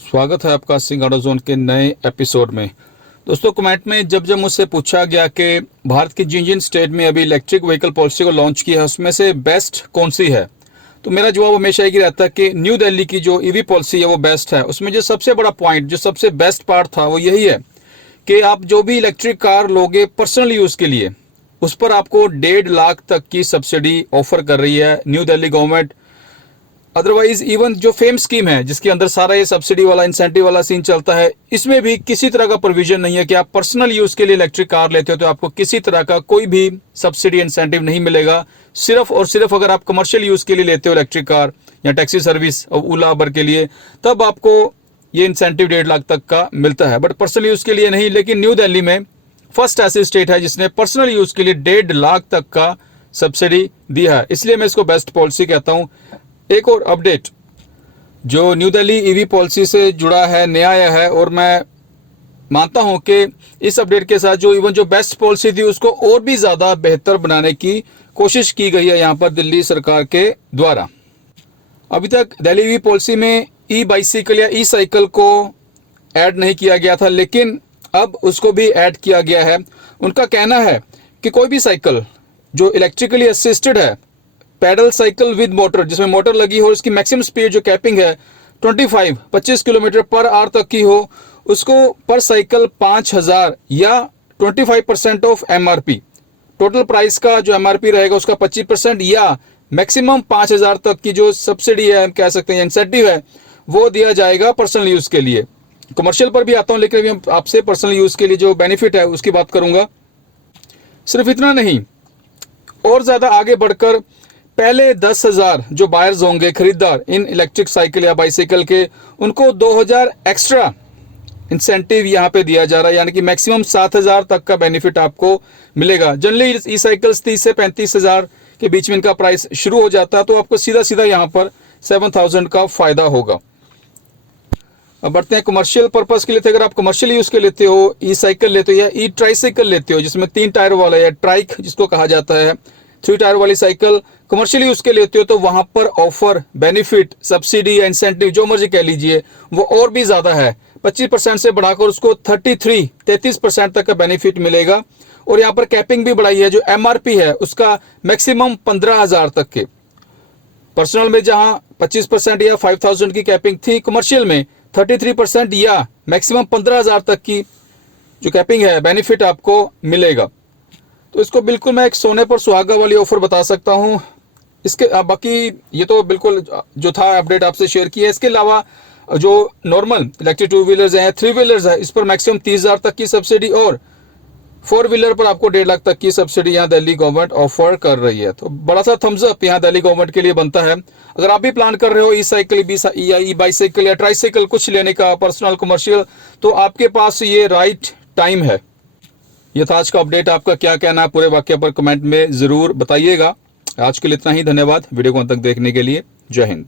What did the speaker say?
स्वागत है आपका सिंगाड़ा जोन के नए एपिसोड में। दोस्तों, कमेंट में जब मुझसे पूछा गया कि भारत की जिन जिन स्टेट में अभी इलेक्ट्रिक व्हीकल पॉलिसी को लॉन्च किया है उसमें से बेस्ट कौन सी है, तो मेरा जवाब हमेशा एक ही रहता है कि न्यू दिल्ली की जो ईवी पॉलिसी है वो बेस्ट है। उसमें जो सबसे बड़ा पॉइंट, जो सबसे बेस्ट पार्ट था वो यही है कि आप जो भी इलेक्ट्रिक कार लोगे पर्सनल यूज़ के लिए, उस पर आपको 1.5 लाख तक की सब्सिडी ऑफर कर रही है new Delhi government. Otherwise even जो फेम स्कीम है जिसके अंदर सारा ये सब्सिडी वाला इंसेंटिव वाला सीन चलता है, इसमें भी किसी तरह का प्रोविजन नहीं है कि आप पर्सनल यूज के लिए इलेक्ट्रिक कार लेते हो तो आपको किसी तरह का कोई भी सब्सिडी इंसेंटिव नहीं मिलेगा। सिर्फ और सिर्फ अगर आप कमर्शियल यूज के लिए लेते हो इलेक्ट्रिक कार या टैक्सी सर्विस और ओला उबर के लिए, तब आपको ये इंसेंटिव 1.5 लाख तक का मिलता है, बट पर्सनल यूज के लिए नहीं। लेकिन न्यू दिल्ली में फर्स्ट ऐसी स्टेट है जिसने पर्सनल यूज के लिए 1.5 लाख तक का सब्सिडी दिया है, इसलिए मैं इसको बेस्ट पॉलिसी कहता हूं। एक और अपडेट जो न्यू दिल्ली ईवी पॉलिसी से जुड़ा है, नया आया है, और मैं मानता हूं कि इस अपडेट के साथ जो बेस्ट पॉलिसी थी उसको और भी ज़्यादा बेहतर बनाने की कोशिश की गई है यहाँ पर दिल्ली सरकार के द्वारा। अभी तक दिल्ली ईवी पॉलिसी में ई बाइसिकल या ई साइकिल को ऐड नहीं किया गया था, लेकिन अब उसको भी ऐड किया गया है। उनका कहना है कि कोई भी साइकिल जो इलेक्ट्रिकली असिस्टेड है, पैडल साइकिल विद मोटर, जिसमें मोटर लगी हो, उसकी मैक्सिमम स्पीड जो कैपिंग है 25 किलोमीटर पर आवर तक की हो, उसको पर साइकिल 5,000 या 25% ऑफ एमआरपी, टोटल प्राइस का जो एमआरपी रहेगा उसका 25% या मैक्सिमम 5,000 तक की जो सब्सिडी है, हम कह सकते हैं इंसेंटिव है, वो दिया जाएगा पर्सनल यूज के लिए। कमर्शियल पर भी आता हूं, लेकिन अभी हम आपसे पर्सनल यूज के लिए जो बेनिफिट है उसकी बात करूंगा। सिर्फ इतना नहीं, और ज्यादा आगे बढ़कर पहले 10,000 जो बायर्स होंगे, खरीदार इन इलेक्ट्रिक साइकिल या बाइसाइकिल के, उनको 2,000 एक्स्ट्रा इंसेंटिव यहाँ पे दिया जा रहा है, यानी कि मैक्सिमम 7,000 तक का बेनिफिट आपको मिलेगा। जनरली ई साइकिल्स 30 से 35,000 के बीच में इनका प्राइस शुरू हो जाता है, तो आपको सीधा सीधा यहाँ पर 7,000 का फायदा होगा। अब बढ़ते हैं कमर्शियल पर्पस के लिए। अगर आप कमर्शियल यूज के लेते हो, ई साइकिल लेते हो या ई ट्राईसाइकिल लेते हो जिसमें 3 टायर वाला या ट्राइक जिसको कहा जाता है, 3 टायर वाली साइकिल कमर्शियल यूज के लेते हो, तो वहां पर ऑफर, बेनिफिट, सब्सिडी या इंसेंटिव जो मर्जी कह लीजिए, वो और भी ज्यादा है। 25% से बढ़ाकर उसको 33% तक का बेनिफिट मिलेगा। और यहाँ पर कैपिंग भी बढ़ाई है, जो एमआरपी है उसका मैक्सिमम 15,000 तक के। पर्सनल में जहां 25% या 5,000 की कैपिंग थी, कमर्शियल में 33% या मैक्सिमम 15,000 तक की जो कैपिंग है, बेनिफिट आपको मिलेगा। तो इसको बिल्कुल मैं एक सोने पर सुहागा वाली ऑफर बता सकता हूं। इसके बाकी ये तो बिल्कुल जो था अपडेट आपसे शेयर किया है। इसके अलावा जो नॉर्मल इलेक्ट्रिक 2 व्हीलर्स हैं, 3 व्हीलर्स है, इस पर मैक्सिमम 30,000 तक की सब्सिडी, और 4 व्हीलर पर आपको 1.5 लाख तक की सब्सिडी यहाँ दिल्ली गवर्नमेंट ऑफर कर रही है। तो बड़ा सा थम्स अप यहाँ दिल्ली गवर्नमेंट के लिए बनता है। अगर आप भी प्लान कर रहे हो ई साइकिल या ई बाइसाइकिल या ट्राईसाइकिल कुछ लेने का, पर्सनल कमर्शियल, तो आपके पास ये राइट टाइम है। यह था आज का अपडेट। आपका क्या कहना है पूरे वाक्य पर कमेंट में जरूर बताइएगा। आज के लिए इतना ही। धन्यवाद वीडियो को अंत तक देखने के लिए। जय हिंद।